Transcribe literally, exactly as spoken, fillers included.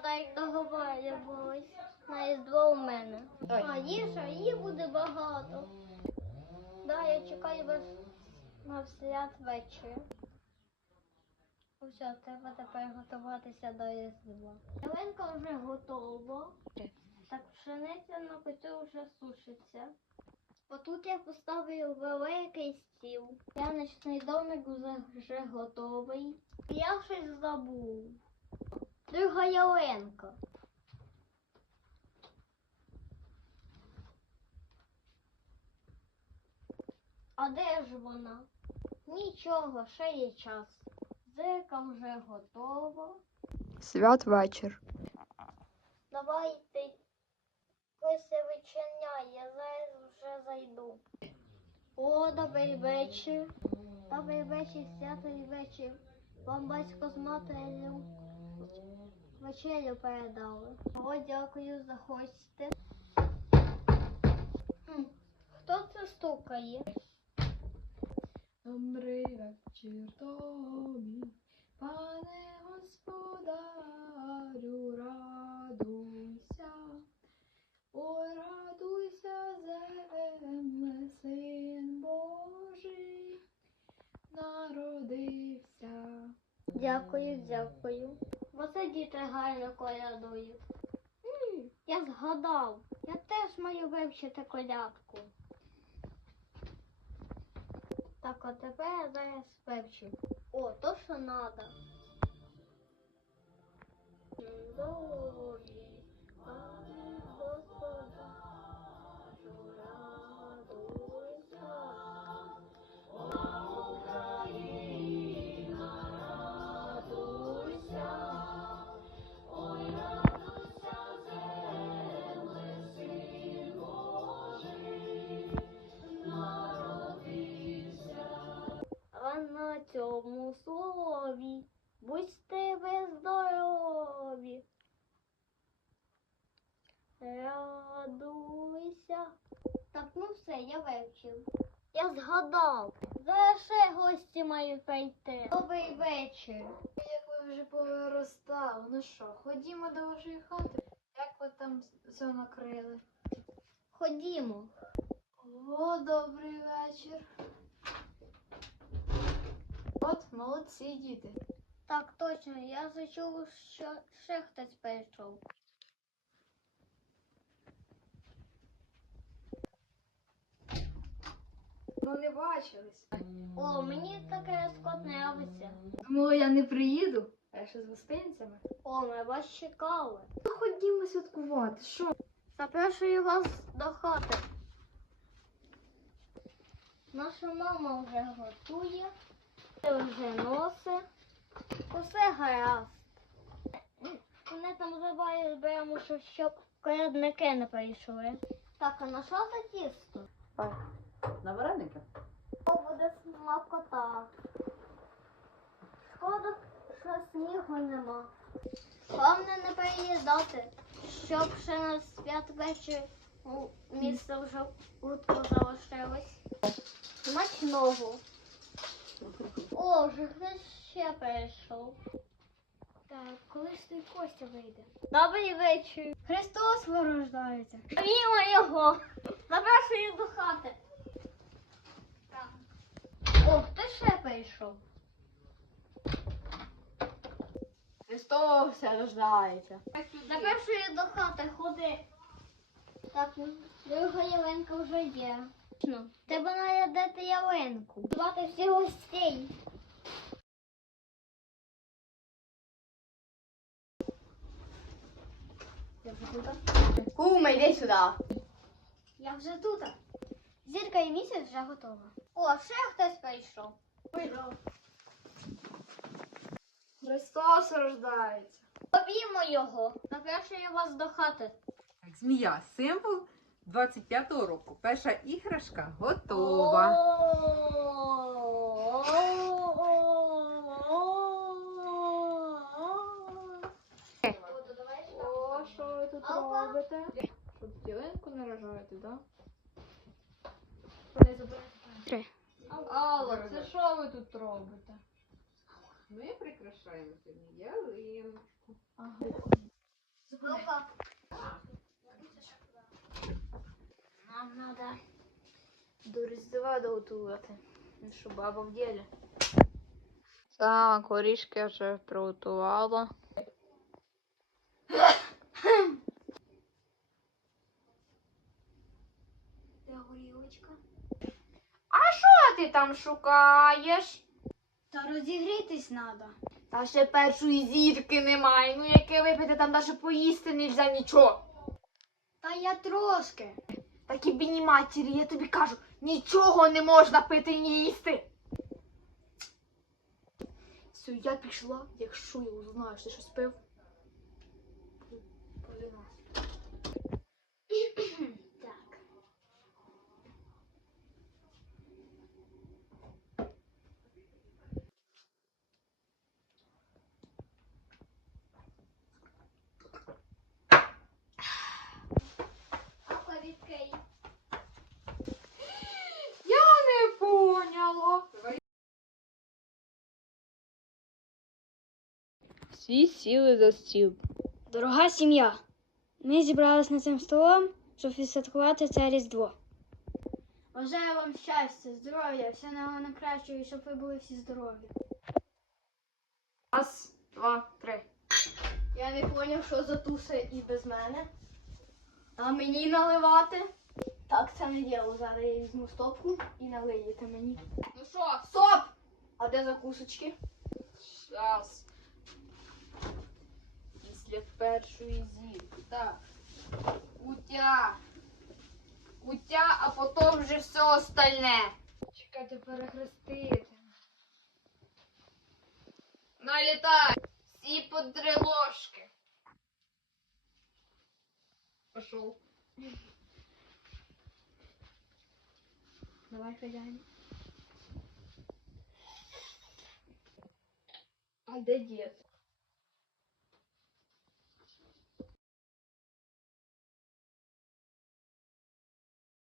так договорювались. На різдво у мене. А їжа, її буде багато. Да, я чекаю вас на святвечір. Все, треба тепер готуватися до різдва. Ялинка вже готова. Так пшениця на печі вже сушиться. Отут я поставив великий стіл. Яничний домик вже, вже готовий. Я щось забув. Друга ялинка. А де ж вона? Нічого, ще є час. Зирка вже готова. Святвечір. Давайте Лися відчиняє, я зараз вже зайду. О, добрий вечір. Добрий вечір, святий вечір. Вам батько з матерію вечерю передали. О, дякую, заходьте. Хм, хто це стукає? Добрий вечір тобі, пане господарю, радуйся. Ой, радуйся, земле, син Божий народився. Дякую, дякую. Оце діти гарно колядують. М, Я згадав, я теж маю вивчити колядку. Так, а тепер я зараз вивчу. О, то що надо. Здорові, пане Господа, радуйся. А на цьому слові будьте ви здорові. Радуйся. Так, ну все, я вивчив. Я згадав. Зараз ще гості мають прийти. Добрий вечір. Як ви вже повиростали, ну що, ходімо до вашої хати. Як ви там все накрили? Ходімо. О, добрий вечір. От, молодці діти. Так, точно, я зачув, що ще хтось прийшов. Ну не бачились. О, мені таке скот не нравиться. Думала, я не приїду. А я ще з гостинцями. О, ми вас чекали. Ну ходімо святкувати, що? Запрошую вас до хати. Наша мама вже готує, вже носить. Усе гаразд. Мене там забавили, беремо, щоб, щоб колядники не прийшли. Так, а на що це тісто? На вареники? О, буде смакота. Шкода, що снігу нема. Головне не переїдати, щоб ще на святвечір ну, місце вже утко залишилось. Смачного. О, вже хтось ще перейшов. Так, коли ж той Костя вийде? Добрий вечір. Христос вирождається. Вімо його. Запрошую до хати. Так. О, хто ще прийшов? Христос рождається. Запрошую до хати, ходи. Так, друга ялинка вже є. Ну, треба нарядити ялинку. Звати всіх гостей. Я вже тут. Кума, йди сюди. Я вже тут. Зірка і місяць вже готова. О, ще хтось прийшов. Христос рождається. Обіймо його. Запрошую вас до хати. Так, змія, символ двадцять п'ятого року. Перша іграшка готова. О, що ви тут робите? Щоб ялинку наражаєте, так? Три. Алло, це що ви тут робите? Ми прикрашаємо сьогодні ялиночку. Ага. нам треба. До Різдва доготувати. Ну що, баба в ділі? Так, горішки я вже приготувала. Де горілочка? Що ти там шукаєш? Та розігрітись треба. Та ще першої зірки немає. Ну яке випити, там навіть поїсти нельзя нічого. Та я трошки. Такі біні матері, я тобі кажу, нічого не можна пити і ні їсти. Все, я пішла, якщо я узнаю, що ти щось пив. Поліна. Так. Папа, відкрий. Я не поняла. Всі сіли за стіл. Дорога сім'я, ми зібрались на цим столом, щоб відсвяткувати це Різдво. Бажаю вам щастя, здоров'я, все найкращого, і щоб ви були всі здорові. Раз, два, три. Я не зрозумів, що за туса і без мене. А мені наливати? Так, це не діло. Зараз я візьму стопку і налиєте мені. Ну що, Стоп! А де закусочки? Щас. Після першої зірки. Так. Кутя. Кутя, а потім вже все остальне. Чекайте, перехрестити. Налітай. Всі по три ложки. Пошел. Давай, хазяїн. А де дід?